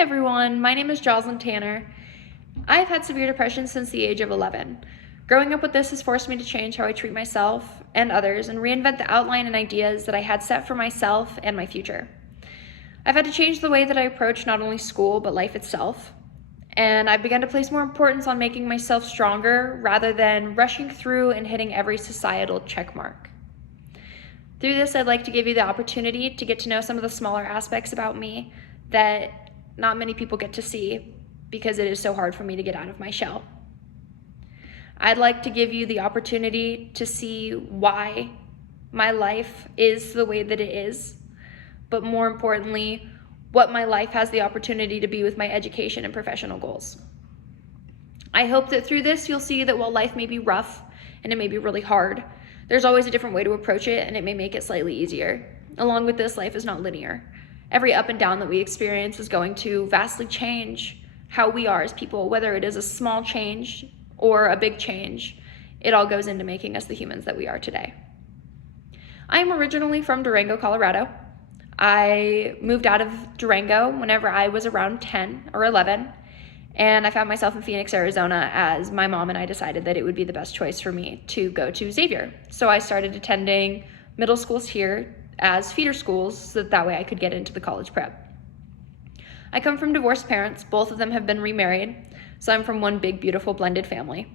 everyone, my name is Jocelyn Tanner. I've had severe depression since the age of 11. Growing up with this has forced me to change how I treat myself and others and reinvent the outline and ideas that I had set for myself and my future. I've had to change the way that I approach not only school, but life itself. And I've begun to place more importance on making myself stronger rather than rushing through and hitting every societal check mark. Through this, I'd like to give you the opportunity to get to know some of the smaller aspects about me that not many people get to see because it is so hard for me to get out of my shell. I'd like to give you the opportunity to see why my life is the way that it is, but more importantly, what my life has the opportunity to be with my education and professional goals. I hope that through this, you'll see that while life may be rough and it may be really hard, there's always a different way to approach it, and it may make it slightly easier. Along with this, life is not linear. Every up and down that we experience is going to vastly change how we are as people, whether it is a small change or a big change. It all goes into making us the humans that we are today. I am originally from Durango, Colorado. I moved out of Durango whenever I was around 10 or 11, and I found myself in Phoenix, Arizona, as my mom and I decided that it would be the best choice for me to go to Xavier. So I started attending middle schools here as feeder schools so that way I could get into the college prep. I come from divorced parents. Both of them have been remarried, so I'm from one big, beautiful blended family.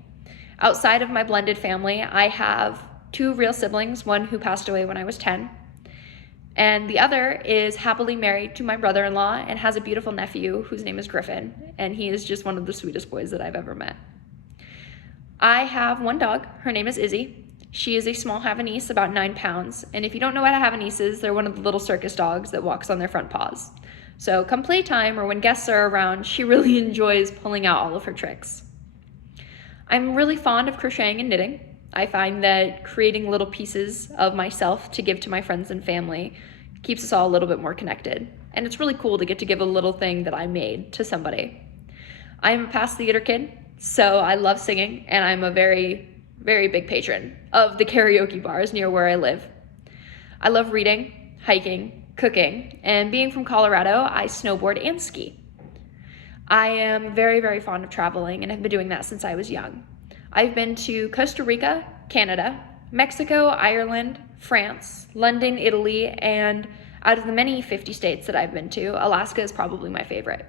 Outside of my blended family, I have two real siblings, one who passed away when I was 10, and the other is happily married to my brother-in-law and has a beautiful nephew whose name is Griffin, and he is just one of the sweetest boys that I've ever met. I have one dog. Her name is Izzy. She is a small Havanese, about 9 pounds, and if you don't know what a Havanese is, they're one of the little circus dogs that walks on their front paws. So come playtime or when guests are around, she really enjoys pulling out all of her tricks. I'm really fond of crocheting and knitting. I find that creating little pieces of myself to give to my friends and family keeps us all a little bit more connected. And it's really cool to get to give a little thing that I made to somebody. I'm a past theater kid, so I love singing, and I'm a very, very big patron of the karaoke bars near where I live. I love reading, hiking, cooking, and being from Colorado, I snowboard and ski. I am very, very fond of traveling and have been doing that since I was young. I've been to Costa Rica, Canada, Mexico, Ireland, France, London, Italy, and out of the many 50 states that I've been to, Alaska is probably my favorite.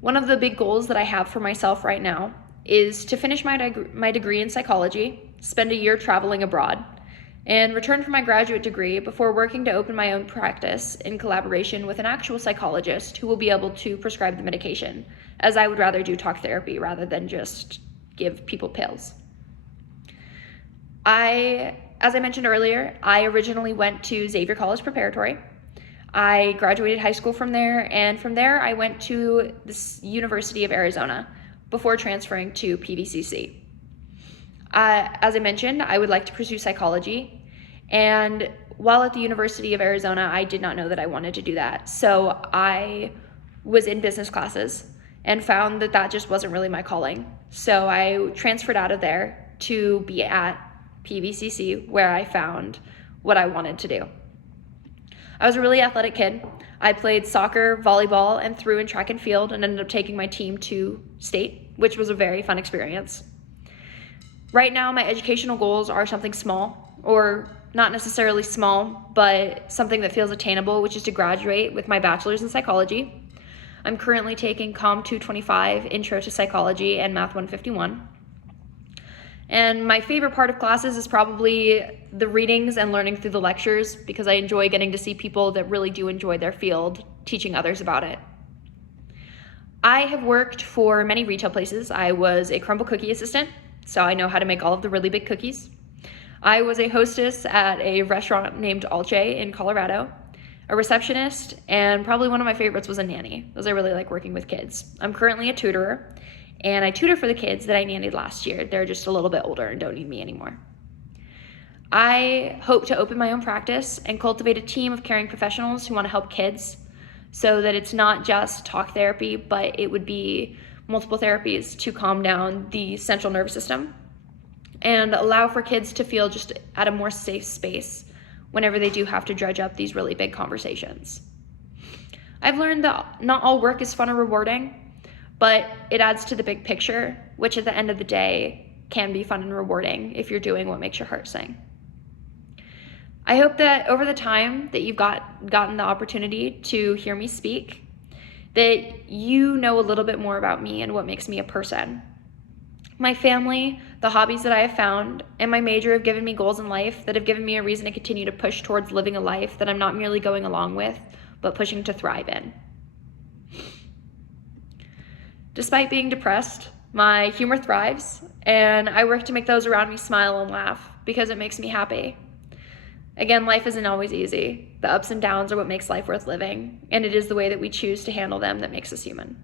One of the big goals that I have for myself right now is to finish my degree in psychology, spend a year traveling abroad, and return for my graduate degree before working to open my own practice in collaboration with an actual psychologist who will be able to prescribe the medication, as I would rather do talk therapy rather than just give people pills. As I mentioned earlier, I originally went to Xavier College Preparatory. I graduated high school from there, and from there I went to the University of Arizona before transferring to PVCC. As I mentioned, I would like to pursue psychology, and while at the University of Arizona, I did not know that I wanted to do that. So I was in business classes and found that that just wasn't really my calling. So I transferred out of there to be at PVCC, where I found what I wanted to do. I was a really athletic kid. I played soccer, volleyball, and threw in track and field, and ended up taking my team to state, which was a very fun experience. Right now, my educational goals are something small, or not necessarily small, but something that feels attainable, which is to graduate with my bachelor's in psychology. I'm currently taking COM 225, Intro to Psychology, and Math 151. And my favorite part of classes is probably the readings and learning through the lectures, because I enjoy getting to see people that really do enjoy their field teaching others about it. I have worked for many retail places. I was a crumble cookie assistant, so I know how to make all of the really big cookies. I was a hostess at a restaurant named Alche in Colorado, a receptionist, and probably one of my favorites was a nanny, because I really like working with kids. I'm currently a tutorer, and I tutor for the kids that I nannied last year. They're just a little bit older and don't need me anymore. I hope to open my own practice and cultivate a team of caring professionals who want to help kids, so that it's not just talk therapy, but it would be multiple therapies to calm down the central nervous system and allow for kids to feel just at a more safe space whenever they do have to dredge up these really big conversations. I've learned that not all work is fun or rewarding, but it adds to the big picture, which at the end of the day can be fun and rewarding if you're doing what makes your heart sing. I hope that over the time that you've gotten the opportunity to hear me speak, that you know a little bit more about me and what makes me a person. My family, the hobbies that I have found, and my major have given me goals in life that have given me a reason to continue to push towards living a life that I'm not merely going along with, but pushing to thrive in. Despite being depressed, my humor thrives, and I work to make those around me smile and laugh because it makes me happy. Again, life isn't always easy. The ups and downs are what makes life worth living, and it is the way that we choose to handle them that makes us human.